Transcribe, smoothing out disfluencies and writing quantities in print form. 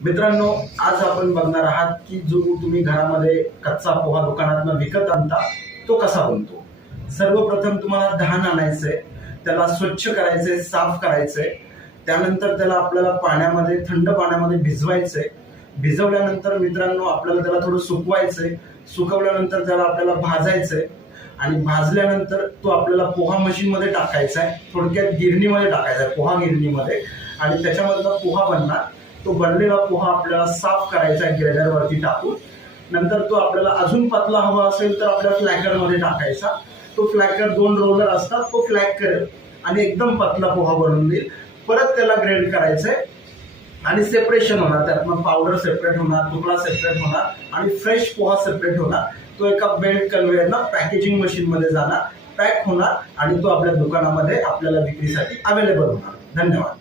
मित्रांनो, आज आपण बघणार आहात की जो तुम्ही घरामध्ये कच्चा पोहा दुकानातून विकत आणता तो कसा बनतो। सर्वप्रथम तुम्हाला धान आणायचंय, त्याला स्वच्छ करायचंय, साफ करायचंय। त्यानंतर त्याला आपल्याला पाण्यामध्ये, थंड पाण्यामध्ये भिजवायचंय। भिजवल्यानंतर मित्रांनो आपल्याला त्याला थोडं सुकवायचंय। सुकवल्यानंतर त्याला आपल्याला भाजायचंय आणि भाजल्यानंतर तो आपल्याला पोहा मशीन मध्ये टाकायचा आहे, थोडक्यात गिरणीमध्ये टाकायचा आहे, पोहा गिरणीमध्ये। आणि त्याच्यामधला पोहा बनणार। तो बनलेला पोहा आपल्याला साफ करायचा आहे ग्रेडरवरती टाकून। नंतर तो आपल्याला अजून पतला हवा असेल तर आपल्या फ्लॅकरमध्ये टाकायचा। तो फ्लॅकर 2 रोलर असतात, तो फ्लॅक करेल आणि एकदम पतला पोहा बनवून देईल। परत त्याला ग्रेड करायचंय आणि सेपरेशन होणार, त्यातनं पावडर सेपरेट होणार, तुकडा सेपरेट होणार आणि फ्रेश पोहा सेपरेट होणार। तो एका बेल्ट कन्व्हेयरला पॅकेजिंग मशीन मध्ये जाणार, पॅक होणार आणि तो आपल्या दुकानामध्ये आपल्याला विक्रीसाठी अवेलेबल होणार। धन्यवाद।